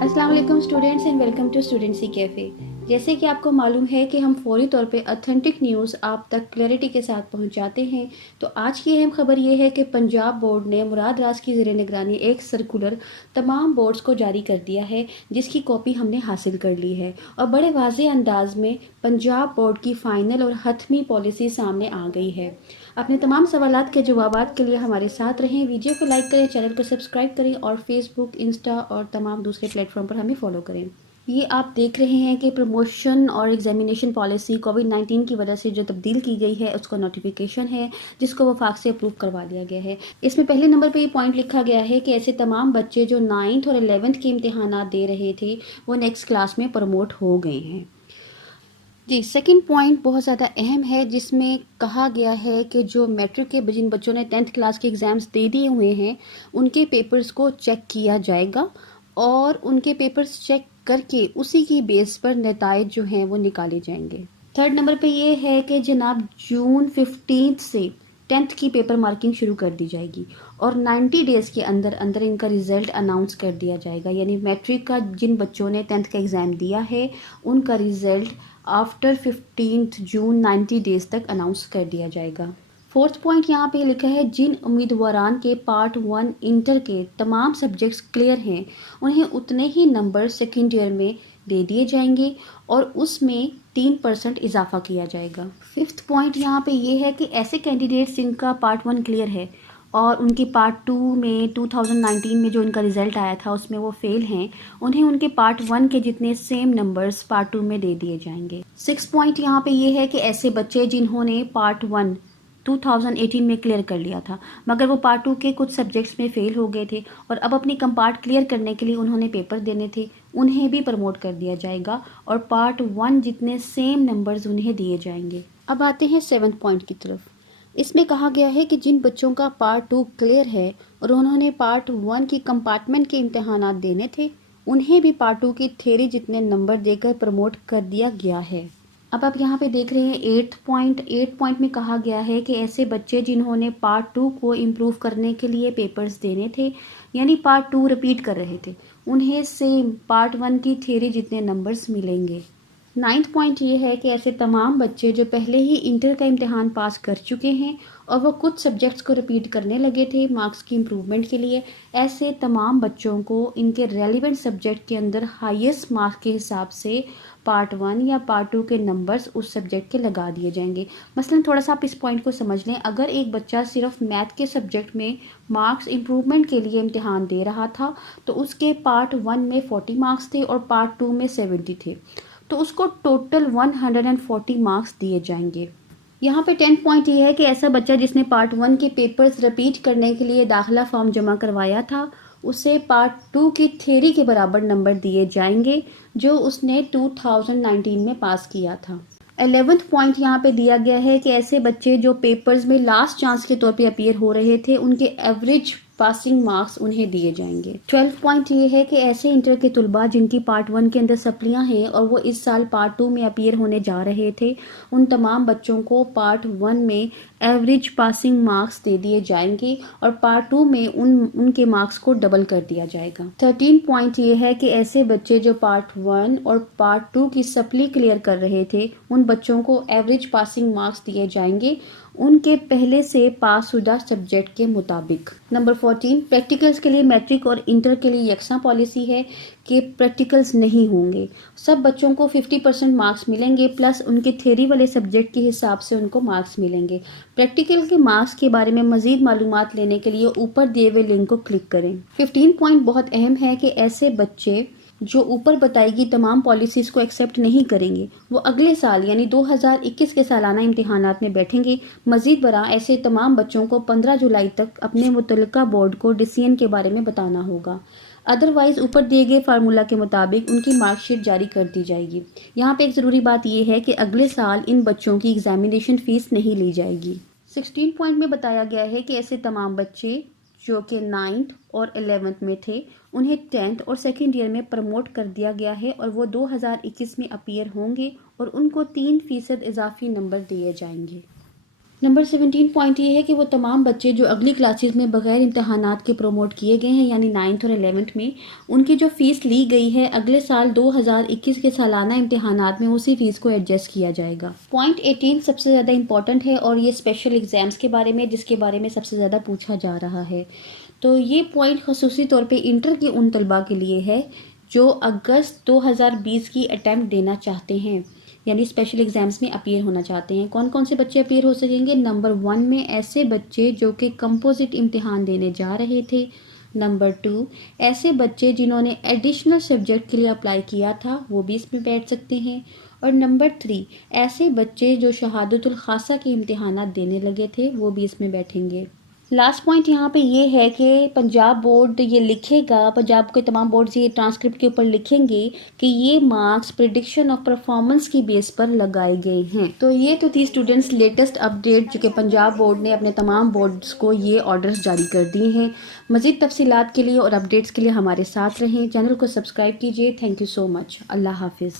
अस्सलाम वालेकुम students and welcome to Students Cafe. जैसे कि आपको मालूम है कि हम फौरी तौर पे ऑथेंटिक न्यूज़ आप तक क्लैरिटी के साथ पहुंचाते हैं, तो आज की अहम खबर ये है कि पंजाब बोर्ड ने मुराद राज की ज़ेर निगरानी एक सर्कुलर तमाम बोर्ड्स को जारी कर दिया है, जिसकी कॉपी हमने हासिल कर ली है और बड़े वाज़ेह अंदाज में पंजाब बोर्ड की फ़ाइनल और हतमी पॉलिसी सामने आ गई है। अपने तमाम सवालात के जवाबात के लिए हमारे साथ रहें, वीडियो को लाइक करें, चैनल को सब्सक्राइब करें और फेसबुक, इंस्टा और तमाम दूसरे प्लेटफॉर्म पर हमें फॉलो करें। ये आप देख रहे हैं कि प्रमोशन और एग्जामिनेशन पॉलिसी कोविड-19 की वजह से जो तब्दील की गई है उसका नोटिफिकेशन है, जिसको वफाक से अप्रूव करवा लिया गया है। इसमें पहले नंबर पे ये पॉइंट लिखा गया है कि ऐसे तमाम बच्चे जो 9th और 11th के इम्तिहानात दे रहे थे वो नेक्स्ट क्लास में प्रमोट हो गए हैं। जी, सेकंड पॉइंट बहुत ज़्यादा अहम है, जिसमें कहा गया है कि जो मैट्रिक के जिन बच्चों ने 10th क्लास के एग्ज़ाम्स दे दिए हुए हैं उनके पेपर्स को चेक किया जाएगा और उनके पेपर्स चेक करके उसी की बेस पर नताइज जो हैं वो निकाले जाएंगे। थर्ड नंबर पे ये है कि जनाब जून 15 से 10th की पेपर मार्किंग शुरू कर दी जाएगी और 90 डेज़ के अंदर अंदर इनका रिज़ल्ट अनाउंस कर दिया जाएगा। यानी मैट्रिक का जिन बच्चों ने 10th का एग्ज़ाम दिया है उनका रिज़ल्ट आफ्टर 15 जून 90 डेज़ तक अनाउंस कर दिया जाएगा। फोर्थ पॉइंट यहाँ पे लिखा है, जिन उम्मीदवारान के पार्ट 1 इंटर के तमाम सब्जेक्ट्स क्लियर हैं उन्हें उतने ही नंबर सेकेंड ईयर में दे दिए जाएंगे और उसमें 3% इजाफा किया जाएगा। फिफ्थ पॉइंट यहाँ पे ये है कि ऐसे कैंडिडेट्स जिनका पार्ट 1 क्लियर है और उनकी पार्ट 2 में 2019 में जो उनका रिज़ल्ट आया था उसमें वो फेल हैं, उन्हें उनके पार्ट 1 के जितने सेम नंबर्स पार्ट 2 में दे दिए जाएंगे। सिक्स पॉइंट यहाँ पे ये है कि ऐसे बच्चे जिन्होंने पार्ट 1 2018 में क्लियर कर लिया था मगर वो पार्ट 2 के कुछ सब्जेक्ट्स में फेल हो गए थे और अब अपनी कंपार्ट क्लियर करने के लिए उन्होंने पेपर देने थे, उन्हें भी प्रमोट कर दिया जाएगा और पार्ट 1 जितने सेम नंबर्स उन्हें दिए जाएंगे। अब आते हैं 7th पॉइंट की तरफ। इसमें कहा गया है कि जिन बच्चों का पार्ट 2 क्लियर है और उन्होंने पार्ट 1 की कंपार्टमेंट के इम्तिहानात देने थे, उन्हें भी पार्ट 2 की थ्योरी जितने नंबर देकर प्रमोट कर दिया गया है। अब आप यहाँ पे देख रहे हैं 8th पॉइंट में कहा गया है कि ऐसे बच्चे जिन्होंने पार्ट 2 को इम्प्रूव करने के लिए पेपर्स देने थे यानी पार्ट 2 रिपीट कर रहे थे, उन्हें सेम पार्ट 1 की थ्योरी जितने नंबर्स मिलेंगे। 9th पॉइंट ये है कि ऐसे तमाम बच्चे जो पहले ही इंटर का इम्तिहान पास कर चुके हैं और वो कुछ सब्जेक्ट्स को रिपीट करने लगे थे मार्क्स की इम्प्रूवमेंट के लिए, ऐसे तमाम बच्चों को इनके रेलिवेंट सब्जेक्ट के अंदर हाईएस्ट मार्क्स के हिसाब से पार्ट 1 या पार्ट 2 के नंबर्स उस सब्जेक्ट के लगा दिए जाएंगे। मसलन थोड़ा सा आप इस पॉइंट को समझ लें, अगर एक बच्चा सिर्फ मैथ के सब्जेक्ट में मार्क्स इम्प्रूवमेंट के लिए इम्तिहान दे रहा था तो उसके पार्ट 1 में 40 मार्क्स थे और पार्ट 2 में 70 थे, तो उसको टोटल 140 मार्क्स दिए जाएंगे। यहाँ पे 10th पॉइंट ये है कि ऐसा बच्चा जिसने पार्ट 1 के पेपर्स रिपीट करने के लिए दाखिला फॉर्म जमा करवाया था उसे पार्ट 2 की थ्योरी के बराबर नंबर दिए जाएंगे जो उसने 2019 में पास किया था। 11th पॉइंट यहाँ पे दिया गया है कि ऐसे बच्चे जो पेपर्स में लास्ट चांस के तौर पे अपीयर हो रहे थे उनके एवरेज पासिंग मार्क्स उन्हें दिए जाएंगे। 12th पॉइंट ये है कि ऐसे इंटर के तुलबा जिनकी पार्ट 1 के अंदर सप्लियां हैं और वो इस साल पार्ट 2 में अपीयर होने जा रहे थे, उन तमाम बच्चों को पार्ट 1 में एवरेज पासिंग मार्क्स दे दिए जाएंगे और पार्ट 2 में उनके मार्क्स को डबल कर दिया जाएगा। 13 पॉइंट ये है कि ऐसे बच्चे जो पार्ट 1 और पार्ट 2 की सप्ली क्लियर कर रहे थे उन बच्चों को एवरेज पासिंग मार्क्स दिए जाएंगे उनके पहले से पास शुदा सब्जेक्ट के मुताबिक। नंबर 14, प्रैक्टिकल्स के लिए मैट्रिक और इंटर के लिए यकसा पॉलिसी है कि प्रैक्टिकल्स नहीं होंगे। सब बच्चों को 50% मार्क्स मिलेंगे प्लस उनके थ्योरी वाले सब्जेक्ट के हिसाब से उनको मार्क्स मिलेंगे। प्रैक्टिकल के मार्क्स के बारे में मजीद मालूमात लेने के लिए ऊपर दिए हुए लिंक को क्लिक करें। 15 पॉइंट बहुत अहम है कि ऐसे बच्चे जो ऊपर बताएगी तमाम पॉलिसीज को एक्सेप्ट नहीं करेंगे वो अगले साल यानी 2021 के सालाना इम्तिहानात में बैठेंगे। मजीद बरा ऐसे तमाम बच्चों को 15 जुलाई तक अपने मुतल्लिका बोर्ड को डिसीजन के बारे में बताना होगा, अदरवाइज ऊपर दिए गए फार्मूला के मुताबिक उनकी मार्कशीट जारी कर दी जाएगी। यहाँ पे एक ज़रूरी बात यह है कि अगले साल इन बच्चों की एग्जामिनेशन फ़ीस नहीं ली जाएगी। 16 पॉइंट में बताया गया है कि ऐसे तमाम बच्चे जो कि 9th और 11th में थे उन्हें 10th और सेकेंड ईयर में प्रमोट कर दिया गया है और वो 2021 में अपीयर होंगे और उनको 3% इजाफी नंबर दिए जाएंगे। نمبر 17 پوائنٹ یہ ہے کہ وہ تمام بچے جو اگلی کلاسز میں بغیر امتحانات کے پروموٹ کیے گئے ہیں، یعنی 9th اور 11th میں، ان کی جو فیس لی گئی ہے اگلے سال 2021 کے سالانہ امتحانات میں اسی فیس کو ایڈجسٹ کیا جائے گا۔ پوائنٹ 18 سب سے زیادہ امپورٹنٹ ہے اور یہ اسپیشل ایگزامس کے بارے میں، جس کے بارے میں سب سے زیادہ پوچھا جا رہا ہے۔ تو یہ پوائنٹ خصوصی طور پہ انٹر کے ان طلباء کے لیے ہے جو اگست 2020 کی اٹیمپٹ دینا چاہتے ہیں، یعنی اسپیشل ایگزامس میں اپیئر ہونا چاہتے ہیں۔ کون کون سے بچے اپیئر ہو سکیں گے؟ نمبر 1 میں ایسے بچے جو کہ کمپوزٹ امتحان دینے جا رہے تھے۔ نمبر 2 ایسے بچے جنہوں نے ایڈیشنل سبجیکٹ کے لیے اپلائی کیا تھا، وہ بھی اس میں بیٹھ سکتے ہیں۔ اور نمبر 3 ایسے بچے جو شہادت الخاصہ کے امتحانات دینے لگے تھے، وہ بھی اس میں بیٹھیں گے۔ لاسٹ پوائنٹ یہاں پہ یہ ہے کہ پنجاب بورڈ یہ لکھے گا، پنجاب کے تمام بورڈز یہ ٹرانسکرپٹ کے اوپر لکھیں گے کہ یہ مارکس پریڈکشن آف پرفارمنس کی بیس پر لگائے گئے ہیں۔ تو یہ تو تھی اسٹوڈنٹس لیٹسٹ اپڈیٹ جو کہ پنجاب بورڈ نے اپنے تمام بورڈز کو یہ آرڈرز جاری کر دیے ہیں۔ مزید تفصیلات کے لیے اور اپڈیٹس کے لیے ہمارے ساتھ رہیں، چینل کو سبسکرائب کیجیے۔ تھینک یو سو مچ۔ اللہ حافظ۔